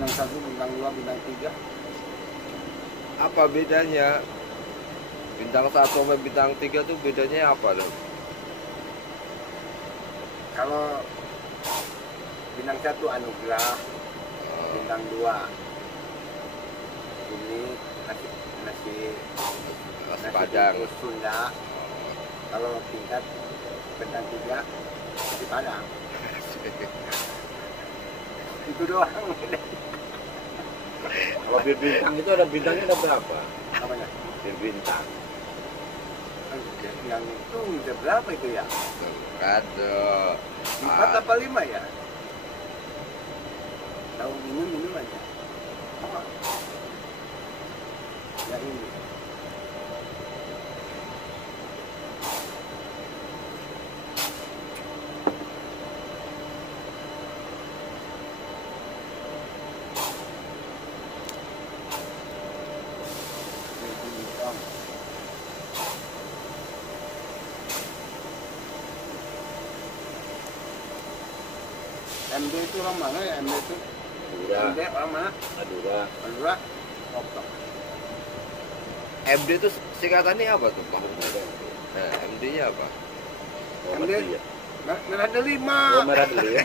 bintang 1, bintang 2, bintang 3. Apa bedanya? Bintang 1 sama bintang 3 tuh bedanya apa dong? Kalau bintang 1 anugerah, bintang 2 ini nasi Padang. Sunda. Kalau tingkat bintang 3 nasi Padang. Itu doang. Kalau bir bintang itu ada bintangnya ada berapa? Namanya Bir bintang. yang itu udah berapa itu ya? Kado. 4 apa 5 ya? Tahu minum aja. Apa? Yang ini. MD itu orang mana ya? MD itu? Madura. MD orang mana? Madura. Madura. Oke. MD itu singkatannya apa tuh, Pak? Madura. Nah, MD-nya apa? MD. Merah delima. Oh, merah dulu ya.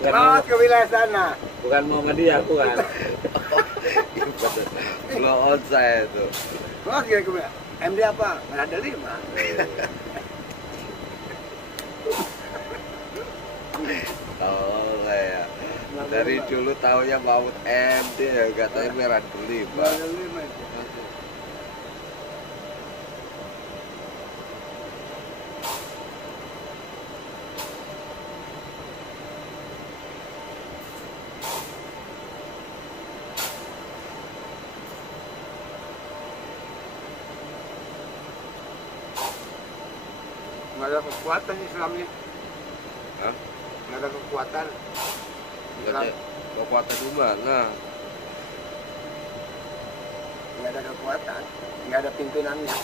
Bukan, Terus ke wilayah sana. bukan Muhammadiyah, bukan. Blow out saya itu. Terus ya ke MD apa? Merah delima. Kalau saya dari dulu taunya Mahmud MD ya, katanya merah delima. Merah delima itu. Nggak ada kekuatan Islamnya. Hah? Nggak ada kekuatan. Nggak ada kekuatan di mana? Nggak ada kekuatan. Nggak ada pimpinannya.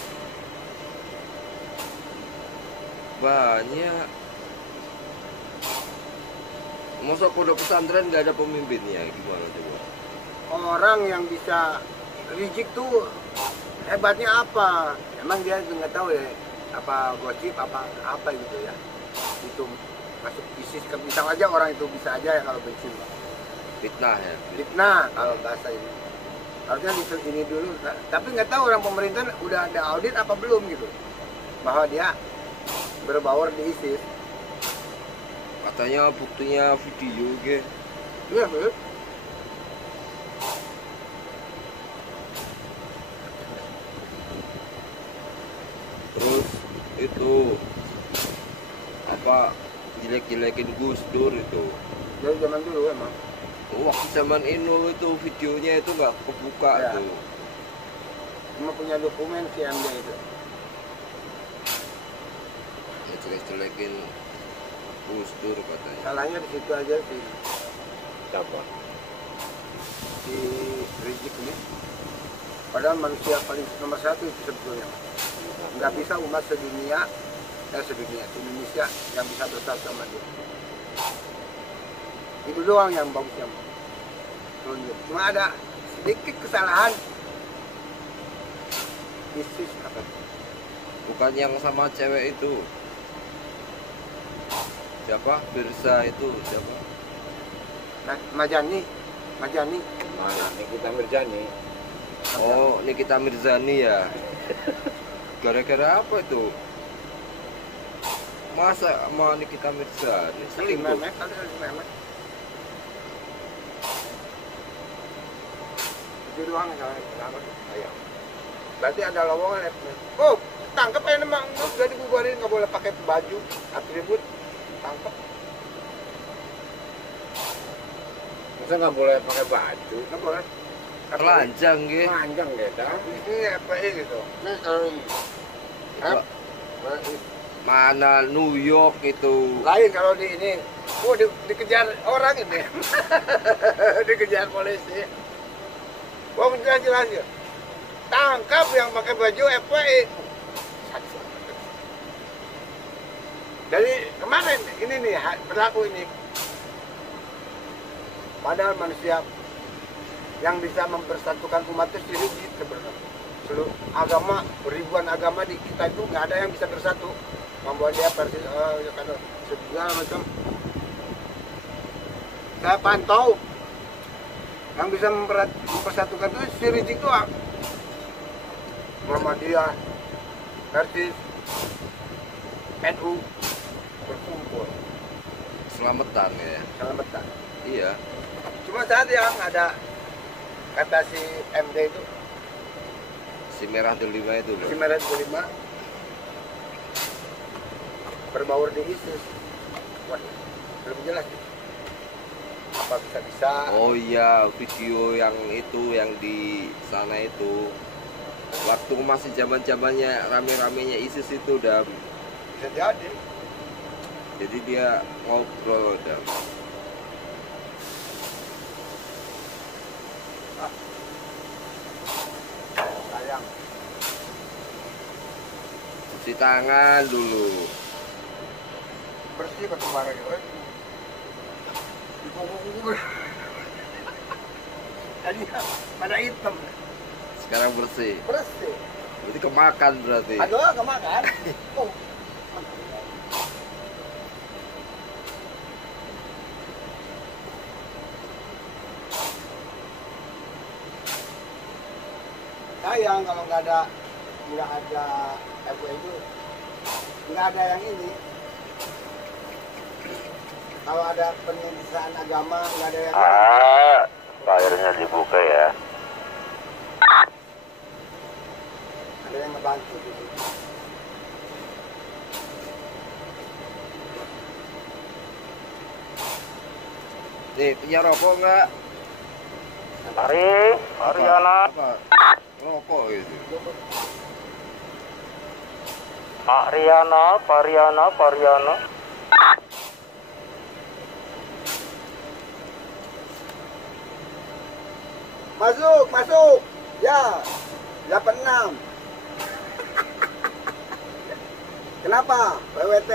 Banyak. Masa pondok pesantren nggak ada pemimpinnya, gimana coba? Orang yang bisa rijik tuh hebatnya apa? Emang dia nggak tahu ya apa gosip apa gitu ya. Itu masuk ISIS ke bisa aja orang itu bisa aja ya kalau bensin. Fitnah ya. Fitnah kalau bahasa ini. Harusnya ini dulu. Tapi nggak tahu orang pemerintah udah ada audit apa belum gitu. Bahwa dia berbaur di ISIS. Katanya buktinya video gitu. Iya betul. Terus itu apa, jelek-jelekin Gus Dur itu. Dari zaman dulu emang. Waktu zaman itu videonya itu nggak kebuka Ya. tuh. Cuma punya dokumen si MD itu. Ya, jelek-jelekin Gus Dur katanya. Salahnya di situ aja sih. Siapa? Si Rizik ini. Padahal manusia paling nomor 1 itu sebetulnya. Nggak bisa umat sedunia, Indonesia yang bisa bersatu sama dia. Itu doang yang bagus yang tunjuk. Cuma ada sedikit kesalahan. ISIS apa? Bukan yang sama cewek itu. Siapa? Birsa itu siapa? Majani. Mana? Nikita Mirzani. Oh, Nikita Mirzani ya. Gara-gara apa itu? Masa sama Nikita Mirzani selingkuh? Memek, kali memek. Itu doang kenapa? Ayo. Berarti ada lowongan ya. Oh, tangkap aja memang udah dibubarin, nggak boleh pakai baju atribut, tangkap. Masa nggak boleh pakai baju? Nggak boleh. Telanjang gitu. Panjang gitu. Ini FPI gitu. Ini kalau Apa? Mana New York itu? lain kalau di ini, dikejar orang ini, dikejar polisi. Wah jelas ya. Tangkap yang pakai baju FPI. Dari kemarin ini nih berlaku ini. Padahal manusia yang bisa mempersatukan umat itu sedikit sebenarnya. Seluruh agama, ribuan agama di kita itu nggak ada yang bisa bersatu. Membuat dia segala macam. Saya pantau yang bisa mempersatukan itu si Rizik doang. Muhammadiyah, Persis, NU berkumpul. Selamatan ya. Selamatan. Iya. Cuma saat yang ada kata si MD itu, Si merah delima itu loh. si Merah 25 berbaur di ISIS. Wah, belum jelas. Apa bisa-bisa? Oh iya, video yang itu yang di sana itu. Waktu masih zaman-zamannya rame-ramenya ISIS itu udah. Bisa jadi. Jadi dia ngobrol udah. Sayang. Cuci tangan dulu. Bersih ke kemarin. Dikubur-kubur. Tadi pada hitam. Sekarang bersih. Bersih. Berarti kemakan berarti. Aduh, nggak makan. Oh. Sayang kalau nggak ada FW itu, nggak ada yang ini. Kalau ada penistaan agama, nggak ada yang Akhirnya dibuka ya. ada yang ngebantu gitu. Nih, punya rokok nggak? Mari anak. Apa? Rokok gitu. Pak Riana. Masuk. Ya, 86. Kenapa? PWT.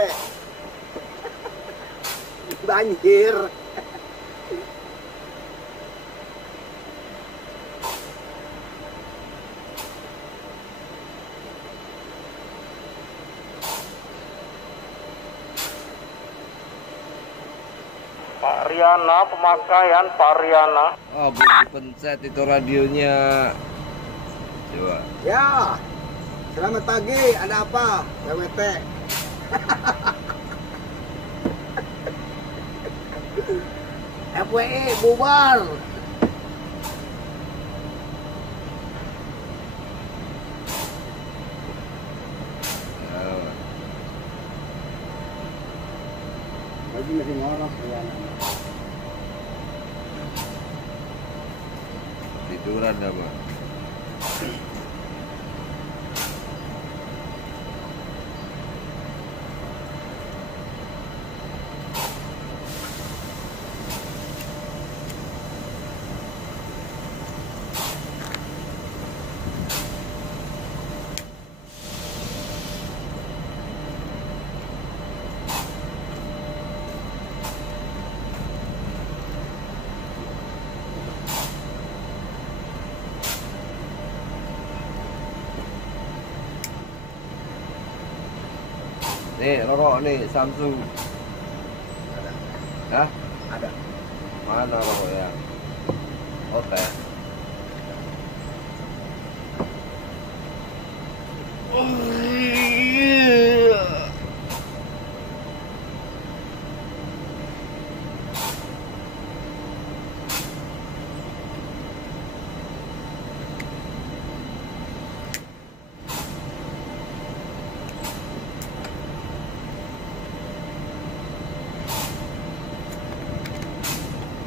Banjir. Pak Riana, pemakaian Pak Riana. Oh, belum dipencet itu radionya. Coba. Ya. Selamat pagi, ada apa? PWT. FWI bubar. Nah, Lagi masih ngorok ya. tiduran apa? Nih, rokok nih, Samsung. Hah? Ada. Mana rokok ya? Oh, teh.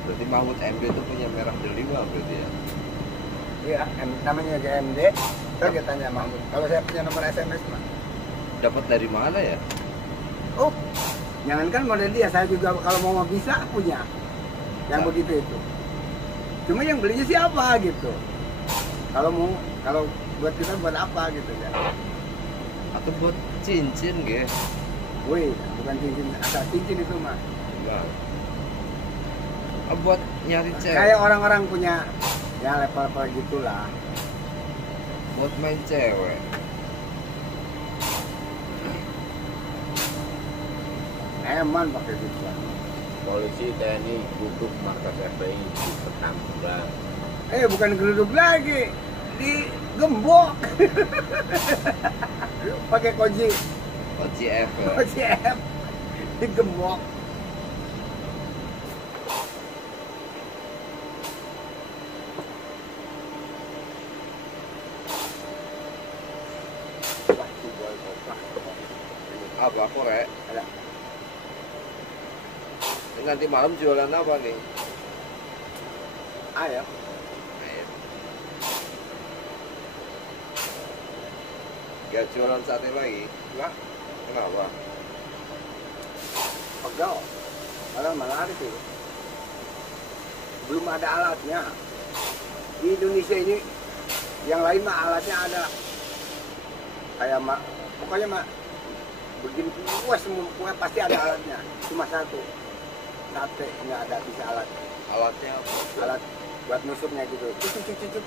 Berarti Mahmud MD itu punya merah delima berarti ya? Iya, namanya GMD. Terus dia tanya Mahmud, kalau saya punya nomor SMS mah. Dapat dari mana ya? Oh, jangankan model dia, saya juga kalau mau bisa punya. Yang Nah. begitu itu. Cuma yang belinya siapa gitu. Kalau buat kita buat apa gitu ya. Atau buat cincin gitu? Wih, bukan cincin, asal cincin itu mah. Enggak. Ah, buat nyari cewek. Kayak orang-orang punya ya level-level gitulah. Buat main cewek. Eman pakai gitu. Polisi TNI duduk markas FPI di Petamburan. Bukan geruduk lagi, digembok. Pakai koji OCF ya. OCF, digembok. Wah, si boy koprak. Apa korek? Ada. Ini nanti malam jualan apa nih? Ayam. Ayam. Gak jualan sate lagi? Enggak, Kenapa? pegel. Malah menarik itu. Belum ada alatnya. Di Indonesia ini yang lain mah alatnya ada. Kayak pokoknya begini semua semuanya pasti ada alatnya. Cuma satu. Sate nggak ada bisa alat. Alatnya apa? Alat buat nusuknya gitu. Cucuk.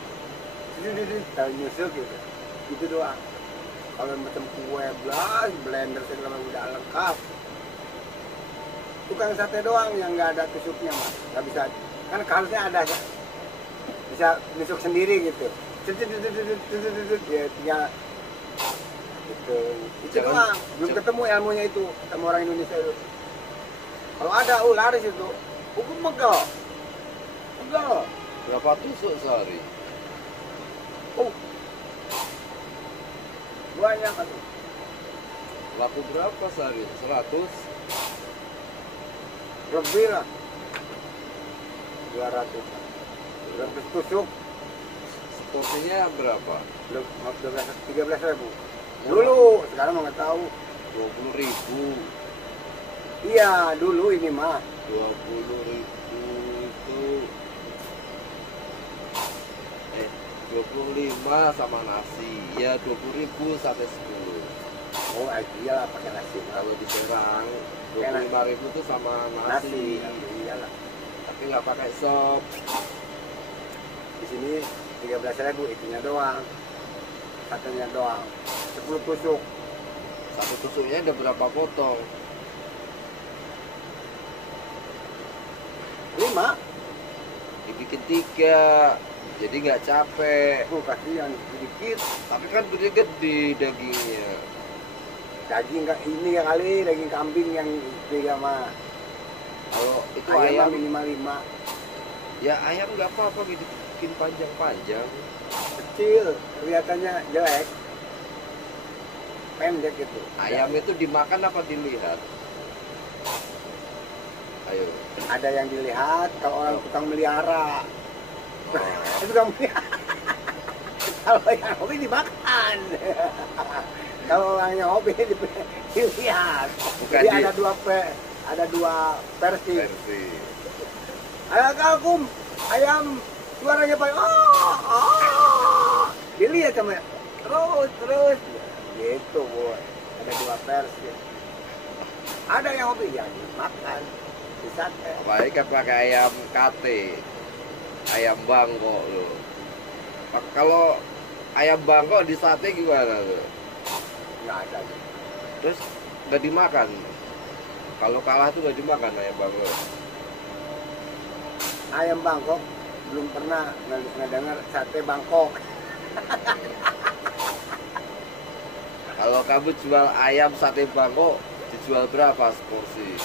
Tahu nyusuk gitu. Gitu doang. Kalau macam kue blas, blender segala udah lengkap. Tukang sate doang yang nggak ada tusuknya mas, nggak bisa. Kan harusnya ada bisa nusuk sendiri gitu. Ya tinggal gitu. Itu Jangan- doang. Belum ketemu ilmunya itu sama orang Indonesia itu. Kalau ada, laris itu. Hukum megel. Berapa tusuk sehari? Oh, banyak kan. Laku berapa sehari? 100? Lebih lah. 200. 200 tusuk. Porsinya berapa? 13.000. Dulu, sekarang mau nggak tahu. 20.000. Iya, dulu ini mah. 20.000 itu 25 sama nasi. Ya 20.000 sampai 10. Oh, iyalah pakai nasi. Kalau di Serang 25.000 itu sama Nasi. nasi. Iyalah. Tapi nggak pakai sop. Di sini 13.000 itunya doang. Satunya doang. 10 tusuk. Satu tusuknya ada berapa potong? 5. Dibikin 3. Jadi nggak capek. Kasihan sedikit. Tapi kan gede-gede dagingnya. Daging ini ya kali, daging kambing yang 3 mah. Kalau itu Ayam ayam, minimal 5. ya ayam nggak apa-apa gitu, bikin panjang-panjang. Kecil, kelihatannya jelek. Pendek itu. Ayam itu dimakan apa dilihat? Ayo. Ada yang dilihat kalau orang tukang melihara. Oh, Itu kamu kalau yang hobi dimakan. Kalau orangnya hobi dilihat. Bukan Jadi di- ada dua versi. versi. Ayam kalkum, ayam suaranya paling dilihat sama terus gitu boy. Ada 2 versi. Ada yang hobi ya dimakan di sate. Baik kan pakai ayam kate, ayam bangkok lo. Kalau ayam bangkok di sate gimana tuh? Nggak ada. Terus nggak dimakan? Kalau kalah tuh nggak dimakan ayam bangkok. Ayam Bangkok belum pernah ngedengar sate Bangkok. Kalau kamu jual ayam sate bangkok, dijual berapa seporsi?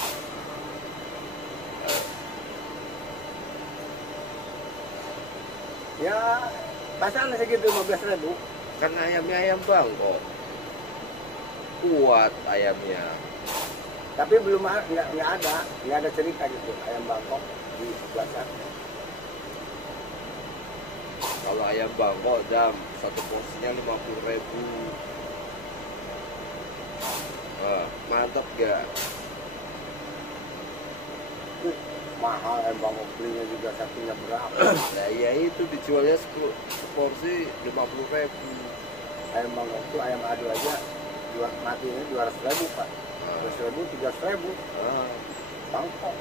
Ya pasaran segitu 15.000. Kan ayamnya ayam bangkok. Kuat ayamnya. Tapi belum nggak ada cerita gitu ayam Bangkok di pasar. Kalau ayam bangkok jam satu porsinya 50.000. Wah, mantap gak? Mahal ayam Bangkok, belinya juga satunya berapa. Nah ya itu dijualnya seporsi 50.000. Ayam Bangkok itu ayam adu aja matinya 200.000 pak. 200.000, 300.000 Nah, Bangkok.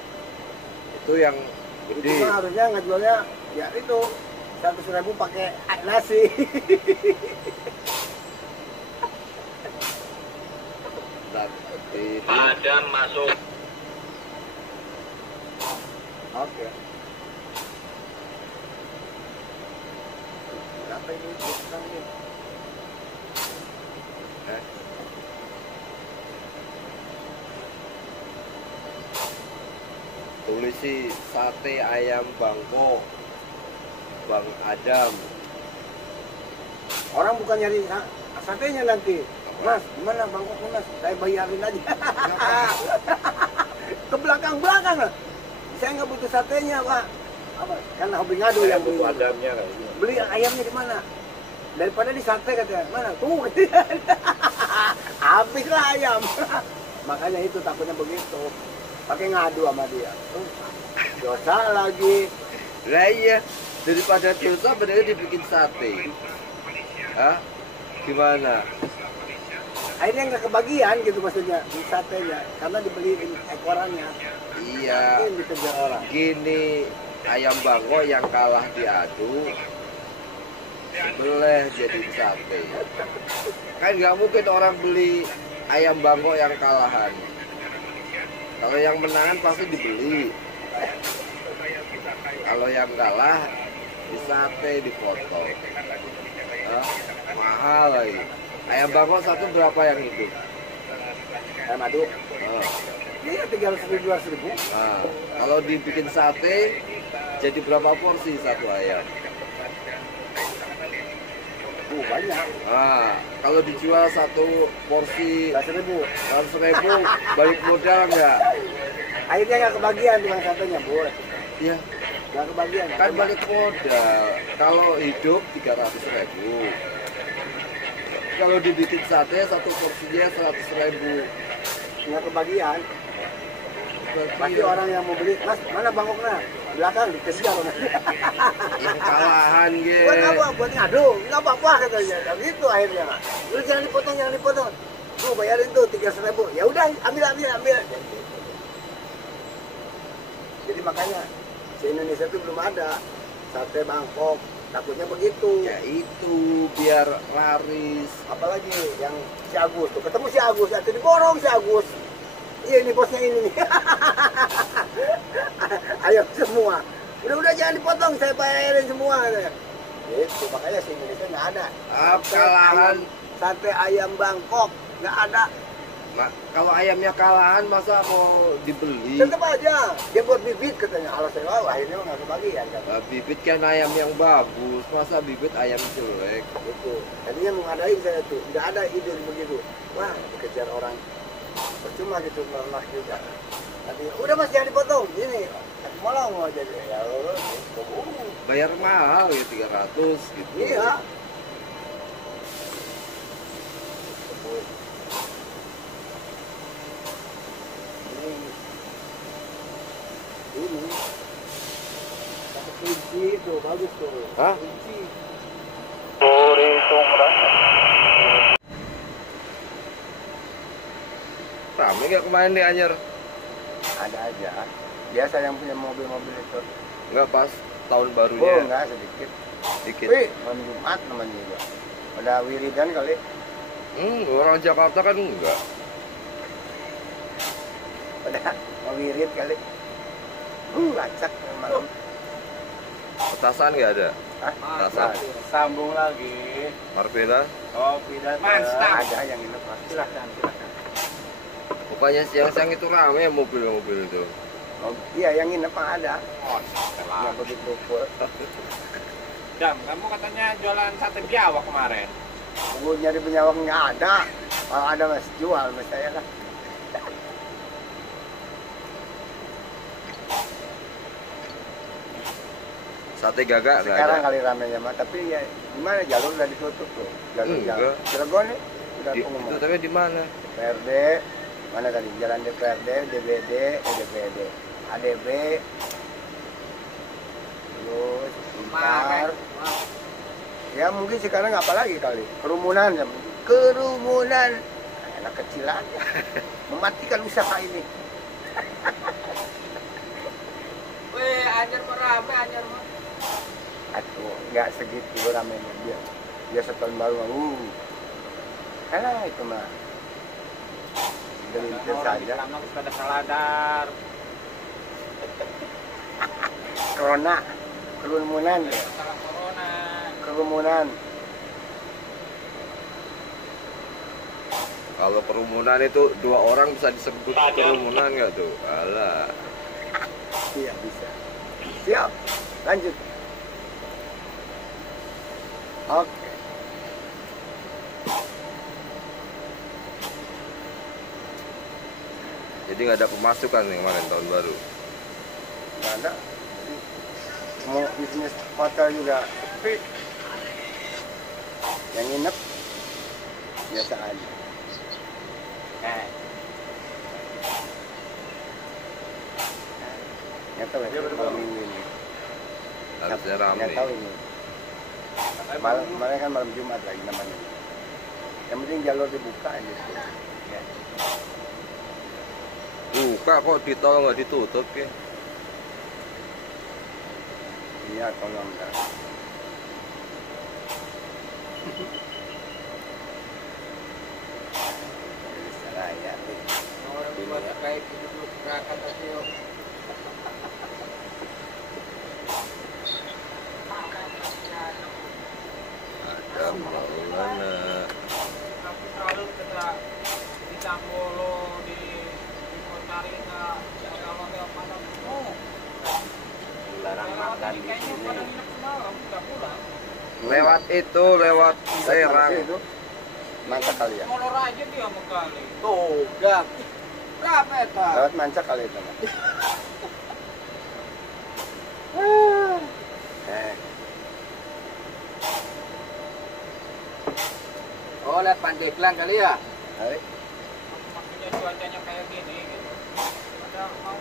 itu yang Itu Gede. mah harusnya ngejualnya ya itu 100.000 pakai nasi. Tapi Adam masuk. Oke. Berapa ini sekarang nih? eh, tulis sih sate ayam Bangkok Bang Adam. Orang bukan nyari satenya nanti. Mas, gimana Bangkok Mas? Saya bayarin aja. Ke belakang-belakang lah. Saya nggak butuh satenya, Pak. Apa? Karena hobi ngadu yang beli. Adamnya kayak gitu. Beli ayamnya di mana? Daripada di sate katanya. Mana? Tuh. Habislah ayam. Makanya itu takutnya begitu. Pakai ngadu sama dia. Tuh, dosa lagi. Lah iya, daripada dosa bener dibikin sate. Hah? Gimana? Akhirnya nggak kebagian gitu maksudnya di satenya. Karena dibeliin ekorannya. Iya. Mungkin dikejar orang. Gini, ayam Bangkok yang kalah diadu sebelah jadi sate. Kan nggak mungkin orang beli ayam Bangkok yang kalahan. Kalau yang menangan pasti dibeli. Kalau yang kalah di sate dipotong. Hah? Mahal lagi. Ayam Bangkok satu berapa yang itu? Ayam madu. Nah, Iya 300.000-200.000. nah, kalau dibikin sate jadi berapa porsi satu ayam? Banyak. Nah, kalau dijual satu porsi 100.000. 100.000 balik modal nggak? Akhirnya nggak kebagian dengan satenya, Bu. Iya, Nggak kebagian. kan balik modal. Kalau hidup 300.000. Kalau dibikin sate satu porsinya 100.000. Nggak kebagian. Berarti Pasti orang yang mau beli, Mas, mana Bangkoknya? Belakang dikejar orang. yang kalahan Buat ge. apa? Buat ngadu. Nggak apa-apa katanya. Dan gitu akhirnya. Lu jangan dipotong, jangan dipotong. Lu bayarin tuh 300.000. Ya udah, ambil. Jadi makanya di Indonesia itu belum ada sate Bangkok. Takutnya begitu. Ya itu biar laris. Apalagi yang si Agus tuh, ketemu si Agus, atau diborong si Agus. Iya ini bosnya ini nih. Ayo semua. Udah jangan dipotong, saya bayarin semua. Itu makanya si Indonesia nggak ada. Kalahan. Sate ayam Bangkok nggak ada. Kalau ayamnya kalahan masa mau dibeli? Tetap aja. Dia buat bibit katanya. Alasan akhirnya nggak kebagian kan. Bibit kan ayam yang bagus, masa bibit ayam jelek? Itu. Tadinya mau ngadain saya tuh, nggak ada ide begitu. Wah, dikejar orang. Percuma gitu memak juga. Tapi udah Mas jangan dipotong. Ini malah mau jadi ya Allah. Bayar mahal ya 300 gitu. Iya. Ini pakai kunci itu bagus tuh. Hah? Kunci. Sore Sumran. Rame nggak kemarin di Anyer? Ada aja. Biasa yang punya mobil-mobil itu. Nggak pas tahun Oh barunya enggak sedikit. dikit. Tapi malam Jumat namanya juga. Pada wiridan kali. Orang Jakarta kan enggak. Pada mau wirid kali. Lacak malam. Petasan nggak ada? Hah? Petasan. Sambung lagi. Marbella. Kopi dan Ada yang ini Pak. Silahkan. Pokoknya siang-siang itu rame mobil-mobil itu. Oh, iya yang nginep mah ada. Oh, Nggak begitu full. Dam, kamu katanya jualan sate biawak kemarin. Gue nyari penyawak nggak ada. Kalau ada mas jual mas saya lah. Sate gagak nggak Sekarang ada. kali ramenya mah. Tapi ya gimana jalur udah ditutup tuh. Jalur Enggak. Cilegon nih udah Itu pengumuman. tapi di mana? DPRD mana tadi jalan DPRD, DBD, DPRD, ADB, terus Pintar. Ya mungkin sekarang apa lagi kali kerumunan ya. Kerumunan anak kecil aja mematikan usaha ini. Weh, Anjir kok rame anjir mah. Atuh, nggak segitu ramenya dia. Biasa tahun baru mah. Alah itu mah. Gelintir saja. Lama sudah saladar. Corona, kerumunan ya. Masalah corona. Kerumunan. Kalau kerumunan itu 2 orang bisa disebut kerumunan nggak tuh? Alah. Iya bisa. Siap. Lanjut. Oke. Jadi nggak ada pemasukan nih kemarin tahun baru. Nggak ada. Mau bisnis hotel juga sepi. Yang nginep biasa aja. Nggak tahu ya kalau minggu ini. Harusnya rame. Nggak tahu ini. Malam kan malam Jumat lagi namanya. Yang penting jalur dibuka aja. Ya. Buka kok di tol nggak ditutup ya? Iya tolong kan. Seraya nih. Orang tua kayak dulu gerakan tadi yo. Ada Maulana. Tapi selalu kita di Tanggolo di Kotarina kalau dia pada Larang makan di kayaknya sini. pada nginep semalam nggak pulang. Lewat itu, lewat Serang. Itu Mancak kali ya. Molor aja dia mau kali. Tuh, gak. Berapa eta? Lewat Mancak kali itu. Mas. Oh, lihat Pandeglang kali ya? Hai. Maksudnya cuacanya kayak gini gitu. Pada mau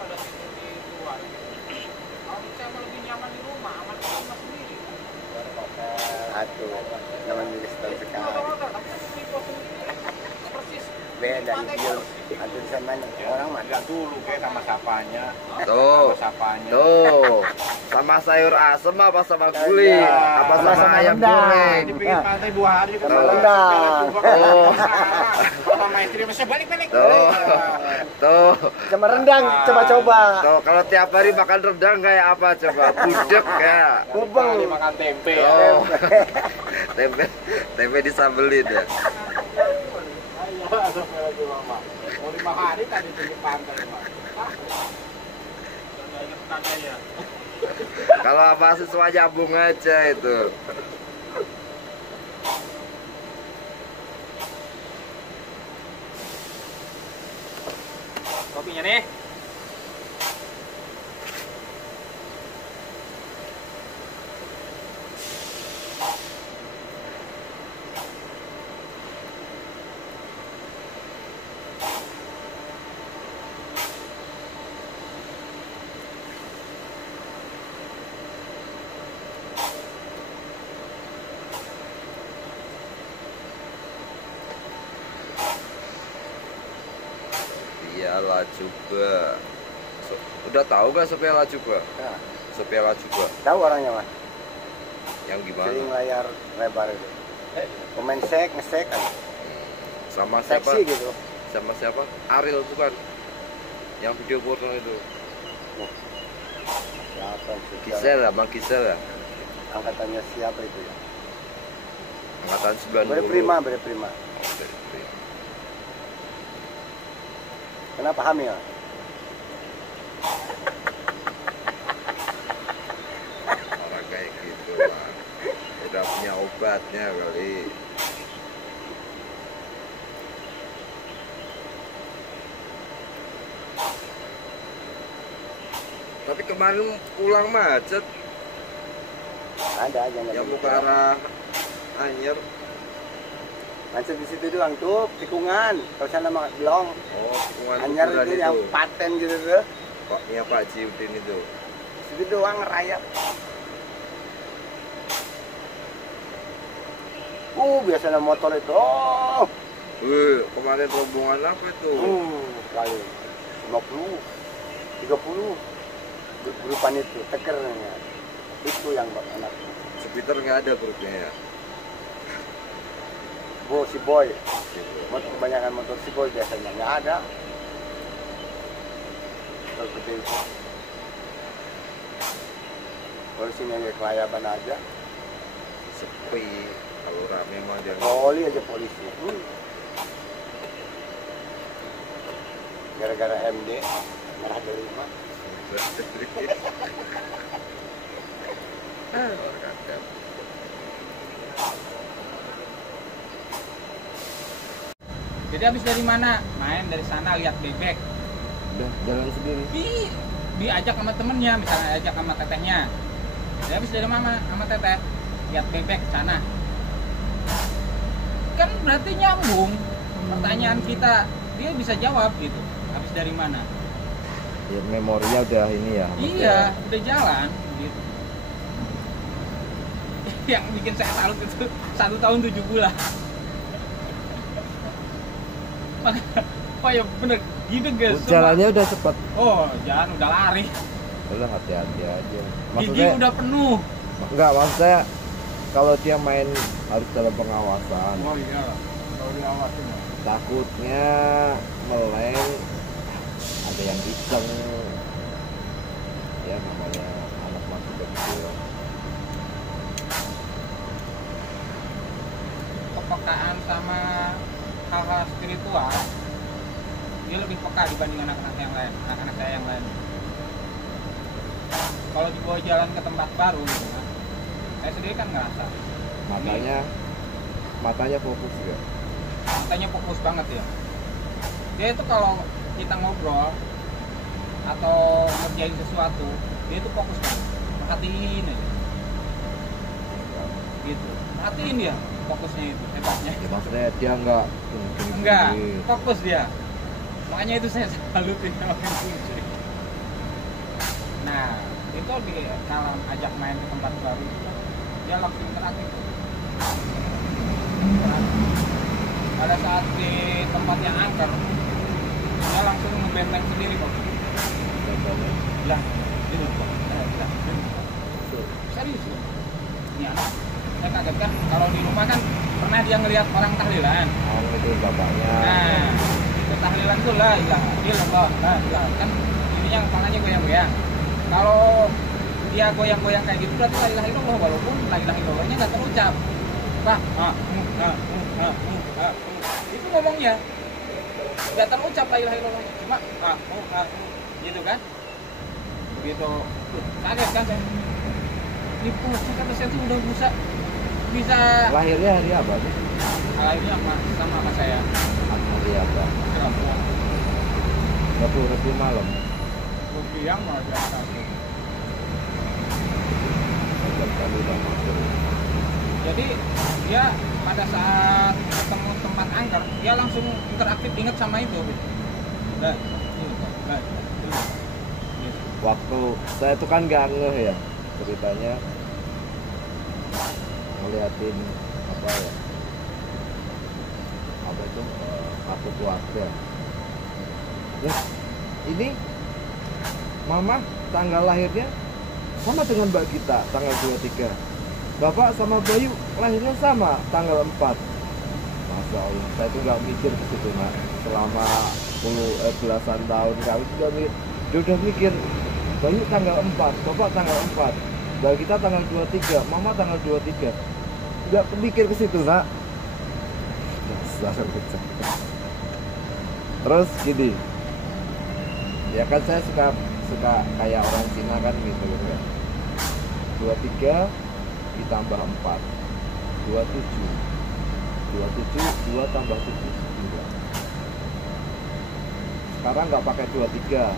pada tidur di luar. Kalau saya mau lebih nyaman di rumah, aman di rumah sendiri. Atuh, namanya di setahun sekali. Tapi di pos sendiri persis. Beda itu. Atuh di sana orang mah. Enggak dulu kayak sama sapanya. Tuh, Sama sapanya. tuh. Sama sayur asem apa sama guling? Iya. Apa sama Sama ayam rendang. goreng? Di pinggir pantai 2 hari kan. Tuh. Rendang. Tuh. Sama istri masih balik-balik. Tuh. Tuh. Sama rendang, coba-coba. Tuh, kalau tiap hari makan rendang kayak apa coba? Budek ya. Kubeng. Makan tempe. Oh. Tempe, tempe disambelin ya. Mau 5 hari tadi di pantai, Pak. Kalau apa sesuai nyambung aja itu. Kopinya nih. Piala juga. Udah tahu gak Piala juga? Nah, Piala juga. tahu orangnya mas? Yang gimana? Sering layar lebar itu. Pemain ngesek kan. Sama siapa? Seksi gitu. Sama siapa? Ariel tuh kan. Yang video porno itu. Siapa sih? Kisel lah, Bang Kisel lah. Angkatannya siapa itu ya? Angkatan 90. Beri prima. Kenapa hamil? Orang kayak gitu lah. Udah punya obatnya kali. Tapi kemarin pulang macet. Ada aja nggak Yang begitu. mau ke arah Anyer. Macet di situ doang tuh, tikungan. Kalau sana mah belum. Oh, tikungan Anyar Kuburan itu yang paten gitu tuh. Paknya Pak Jiudin itu. Situ doang ngerayap. Biasanya motor itu. Oh. Wih, kemarin rombongan apa itu? Kali 50, 30. grupan itu tekernya itu yang enak. Jupiter nggak ada grupnya ya. Si boy motor, kebanyakan motor si boy biasanya nggak ada motor gede itu. Polisinya ya kelayaban aja, Sepi. Kalau rame mah dia. poli aja polisi. Gara-gara MD merah delima. Jadi habis dari mana? Main dari sana lihat bebek. Udah jalan sendiri. Diajak sama temennya, misalnya ajak sama tetehnya. Dia habis dari mama sama teteh lihat bebek ke sana. Kan berarti nyambung pertanyaan kita, dia bisa jawab gitu. Habis dari mana? Ya, memorinya udah ini ya. Iya, udah jalan gitu. Yang bikin saya salut itu 1 tahun 7 bulan. Oh ya bener, gitu guys. Jalannya udah cepet. Oh, jalan udah lari. Udah hati-hati aja. Gigi udah penuh. Enggak, maksudnya kalau dia main harus dalam pengawasan. Oh iya, kalau diawasin. Takutnya meleng, ada yang iseng. Ya namanya anak masih kecil. Kepekaan sama hal-hal spiritual dia lebih peka dibanding anak-anak yang lain, anak-anak saya yang lain. Kalau dibawa jalan ke tempat baru gitu kan, saya sendiri kan ngerasa Matanya fokus ya. matanya fokus banget ya. Dia itu kalau kita ngobrol atau ngerjain sesuatu, dia itu fokus banget, perhatiin aja gitu, perhatiin dia, fokusnya itu hebatnya. Ya maksudnya dia enggak Fokus dia, makanya itu saya salutin sama kucing. Nah itu kalau ajak main ke tempat baru dia langsung interaktif. Pada saat di tempat yang angker dia langsung ngebenteng sendiri kok. Lah gitu kok. Serius loh. Ini anak saya kaget kan, kalau di rumah kan pernah dia ngelihat orang tahlilan. Oh, itu bapaknya. Nah, tahlilan tuh lah ilah kan ininya kepalanya goyang-goyang. Kalau dia goyang-goyang kayak gitu berarti la ilaha illallah, walaupun la ilaha illallahnya nggak terucap. Pak, itu ngomongnya nggak terucap la ilaha illallahnya, cuma gitu kan. Begitu kaget kan saya. Ini pocong kata saya tuh udah bisa Lahirnya hari apa sih? lahirnya sama saya. Hari apa? Rebu malam. Siang mau biasa. Jadi dia pada saat ketemu tempat angker dia langsung interaktif, inget sama itu. Waktu saya tuh kan gak ngeh ya ceritanya, ngeliatin apa itu satu keluarga. Ya, ini mama tanggal lahirnya sama dengan Mbak Gita tanggal 23. Bapak sama Bayu lahirnya sama tanggal 4. Masya Allah, saya tuh nggak mikir ke situ nak. Selama belasan tahun kami udah mikir Bayu tanggal 4, Bapak tanggal 4, Mbak Gita tanggal 23, Mama tanggal 23. Nggak mikir ke situ nak. Terus gini, ya kan saya suka kayak orang Cina kan gitu kan. 23 ditambah 4 27 2 tambah 7 2. Sekarang nggak pakai 23,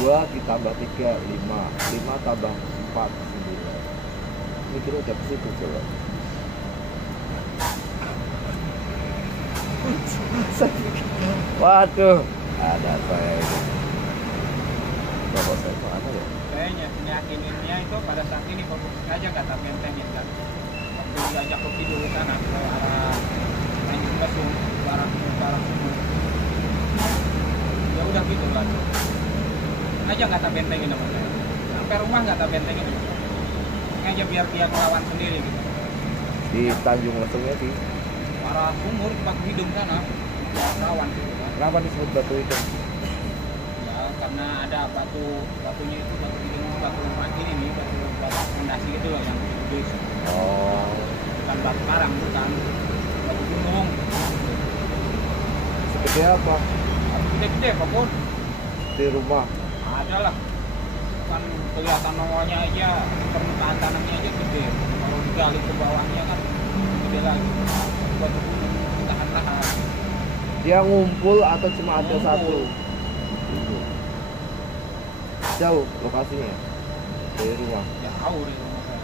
2 ditambah 3 5 tambah 4 9. Mikir udah ke situ coba. Waduh, ada saya ini. Bapak saya mana ya? Kayaknya meyakininnya itu pada saat ini fokus aja kata bentengin kan. Waktu diajak kopi dulu sana ke arah Tanjung Lesung, ke arah Sumur. Ya udah gitu kan. Aja kata bentengin sama saya. nyampe rumah nggak tak benteng itu aja biar dia melawan sendiri gitu. Di Tanjung Lesungnya di Para sumur batu hidung sana rawan gitu kan. kenapa disebut batu hidung? Ya karena ada batunya itu batu hidung, batu ini nih, batu fondasi gitu loh yang gede. Oh, Bukan batu karang, bukan batu gunung. segede apa? Gede-gede apapun Di rumah. ada lah. Kan kelihatan nongolnya aja, permukaan tanahnya aja gede. Kalau digali ke bawahnya kan gede lagi. Batu gunung tahan-tahan. Dia ngumpul atau cuma ada Ngumpul. satu? Jauh lokasinya dari rumah. Jauh dari rumah saya.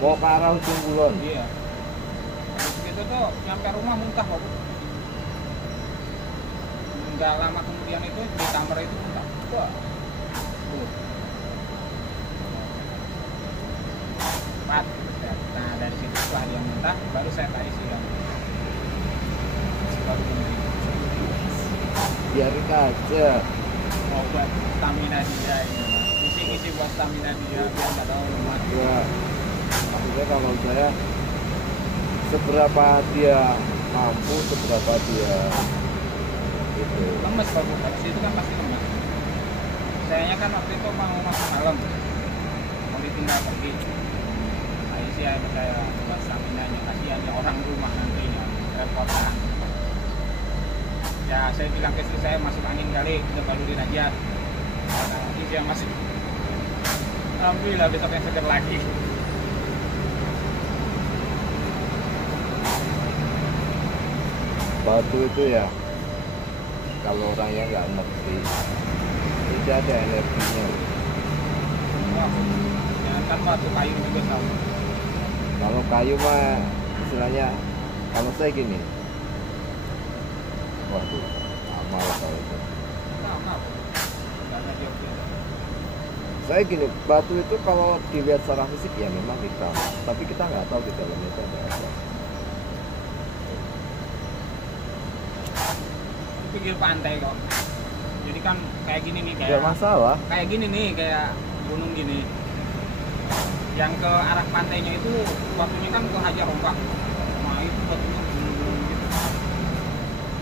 Mau ke arah Ujung Kulon. Iya. Habis gitu tuh nyampe rumah muntah kok. Nggak lama kemudian itu di kamar itu muntah. Wah. Tuh. Empat. Nah dari situ setelah dia muntah baru saya kasih siang. Baru kemudian Biarin aja. obat stamina dia ini. Isi-isi buat stamina dia biar nggak tahu lemas. Ya, maksudnya kalau saya seberapa dia mampu, seberapa dia itu. Lemes kalau habis itu kan pasti lemes. Sayanya kan waktu itu mau masuk malam, mau ditinggal pergi. Saya isi aja saya buat stamina-nya, kasihannya orang rumah nantinya repotan. Ya saya bilang ke istri saya masuk angin kali, udah balurin aja. Nanti dia masuk. Alhamdulillah besoknya seger lagi. Batu itu ya, kalau orangnya nggak ngerti, itu ada energinya. Wah, jangan kan batu kayu juga sama. Kalau kayu mah istilahnya, kalau saya gini, waduh, amal kalau itu. Nah, karena dia beda. Saya gini, batu itu kalau dilihat secara fisik ya memang hitam, tapi kita nggak tahu di dalamnya itu ada apa. Pinggir pantai kok. Jadi kan kayak gini nih Nggak kayak masalah. kayak gini nih kayak gunung gini. Yang ke arah pantainya itu batunya kan ke hajar ombak. Nah itu batunya gunung-gunung gitu.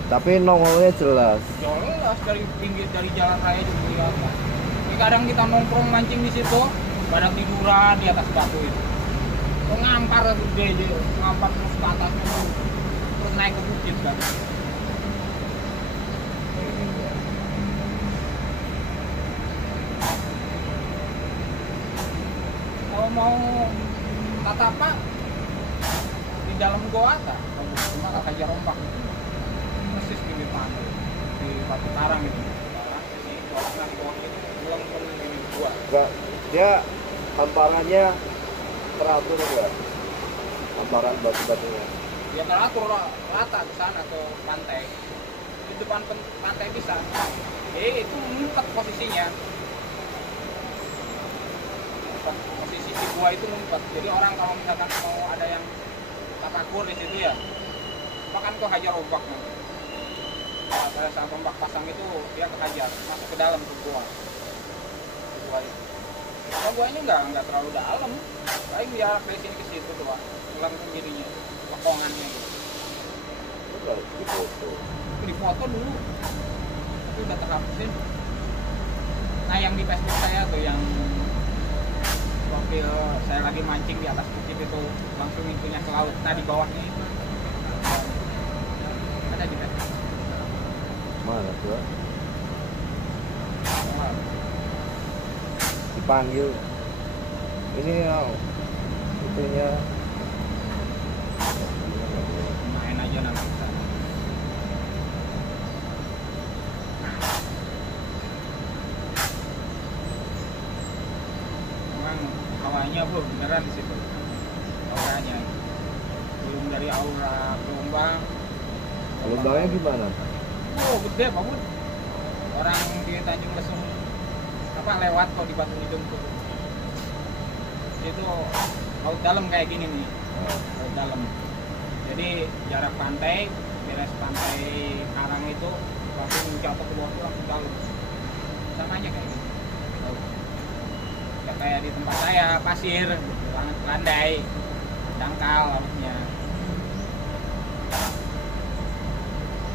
Tapi nongolnya jelas. Jelas dari pinggir dari jalan raya juga kelihatan. Ini kadang kita nongkrong mancing di situ, badak tiduran di atas batu itu. Kok ngampar gede aja, ngampar terus ke atasnya tuh. Terus naik ke bukit kan. Kalau mau tatapan di dalam goa tak, cuma kata hajar ombak. Persis pinggir pantai di batu karang itu. Karang di bawahnya di bawah itu melengkung gini dua. Enggak, dia hamparannya teratur enggak? Hamparan batu-batunya. Ya teratur rata ke sana ke pantai. Di depan pantai bisa. Itu ngumpet posisinya. Posisi si gua itu ngumpet. Jadi orang kalau misalkan mau ada yang tapakur di situ ya, bahkan ke hajar ombak nanti. Pada saat ombak pasang itu dia kehajar masuk ke dalam ke gua. Ke gua itu. Kalau gua ini enggak terlalu dalam. Paling jarak dari sini ke situ doang. Pulang ke dirinya, lekongannya gitu. Enggak, di foto. Di foto dulu, tapi udah terhapusin. Nah yang di Facebook saya tuh yang profil saya lagi mancing di atas bukit itu langsung infonya ke laut. Nah di bawahnya itu ada di Facebook. Mana tuh? Wah, Dipanggil. Ini ya itunya main aja nanti ke sana. Memang hawanya bro beneran di situ. Auranya belum dari aura gelombang. gelombangnya gimana? Oh gede banget. Orang di Tanjung Lesung apa lewat kok di Batu Hidung tuh. Itu laut dalam kayak gini nih. Laut dalam. Jadi jarak pantai, beres pantai Karang itu langsung jatuh ke bawah tuh langsung dalam. Sama aja kayak gitu. Laut. Nggak kayak di tempat saya pasir, landai, dangkal harusnya.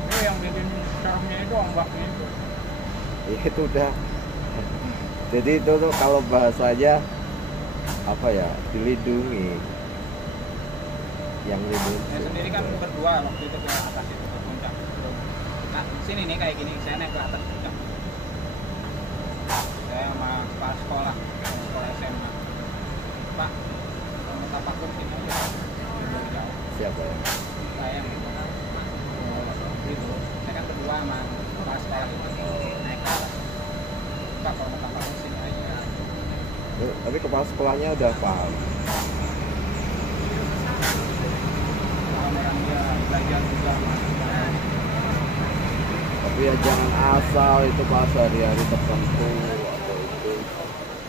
Ini yang bikin seremnya itu ombaknya itu. Ya, itu udah. Jadi itu tuh kalau bahasanya apa ya, dilindungi. Yang lindungi. Saya sendiri kan berdua waktu itu ke atas itu ke puncak. Nah, sini nih kayak gini, saya naik ke atas puncak. Saya sama kepala sekolah SMA. Pak, mau tapak kursi aja. Siapa ya? Saya gitu. Saya kan berdua sama kepala sekolah itu naik ke atas. Pak, kalau mau tapak kursi aja. Tapi kepala sekolahnya udah paham. Kalau orang dia belajar juga masuk. Tapi ya jangan asal itu pas hari-hari tertentu atau itu.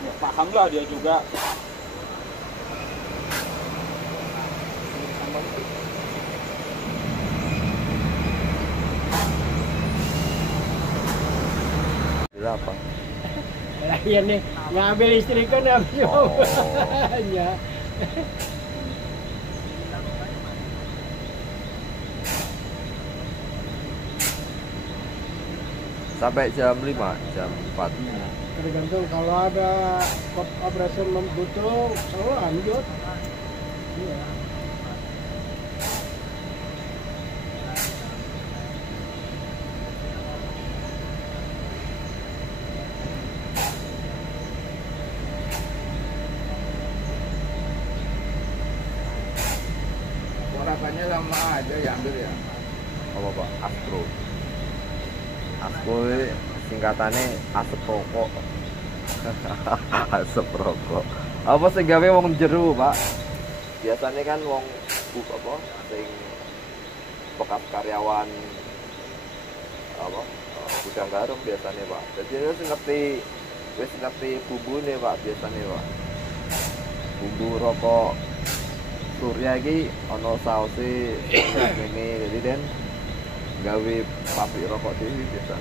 Ya, paham lah dia juga. Berapa? Lah iya nih, ngambil istriku nih habis ya. Sampai jam 5, jam 4. Tergantung kalau ada operasi membutuh selalu lanjut. Iya. Kok rasanya lama aja ya ambil ya? Apa Pak? Astro. Astro ini singkatannya asap rokok. Asap rokok. Apa sih gawe wong jero, Pak? Biasanya kan wong apa sing bekas karyawan apa gudang garam biasanya, Pak. Jadi wis ngerti bumbune, Pak, biasanya, Pak. Bumbu rokok Surya iki ana sause ngene, jadi den gawe pabrik rokok dhewe biasa.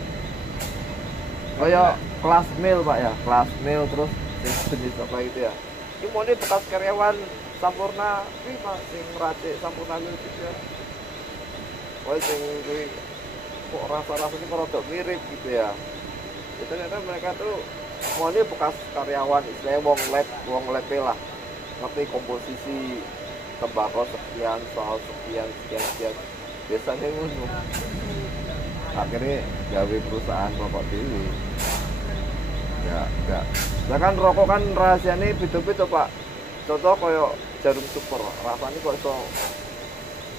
Kaya kelas mil, Pak ya, kelas mil terus sing jenis apa itu ya. Ini mau nih bekas karyawan Sampurna, ini Pak, sing racik Sampurna Milk gitu ya. Wah, sing kuwi kok rasa-rasanya kok rada mirip gitu ya. Itu ternyata mereka tuh mau nih bekas karyawan, istilahnya wong lab lah. Ngerti komposisi tembakau sekian, soal sekian. Biasanya ngono. Akhirnya gawe perusahaan rokok dewi. Enggak. Nah kan rokok kan rahasianya beda-beda, Pak. Contoh koyo jarum super, rasanya kok iso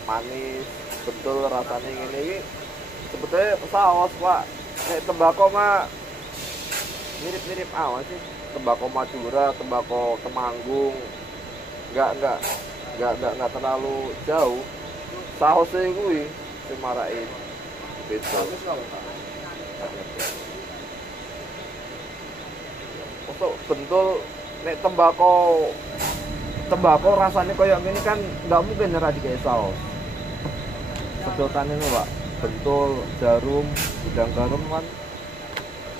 manis, betul rasanya ngene iki. Sebetulnya saus, Pak. Nek tembakau mah mirip-mirip awas sih. Tembakau Madura, tembakau Temanggung. Enggak terlalu jauh. Sausnya kuwi sing marahin. Betul. Untuk bentul nek tembakau rasanya kayak gini kan nggak mungkin nyerah di kayak saus. Sedotan ini, Pak, bentul, jarum, gudang garam kan.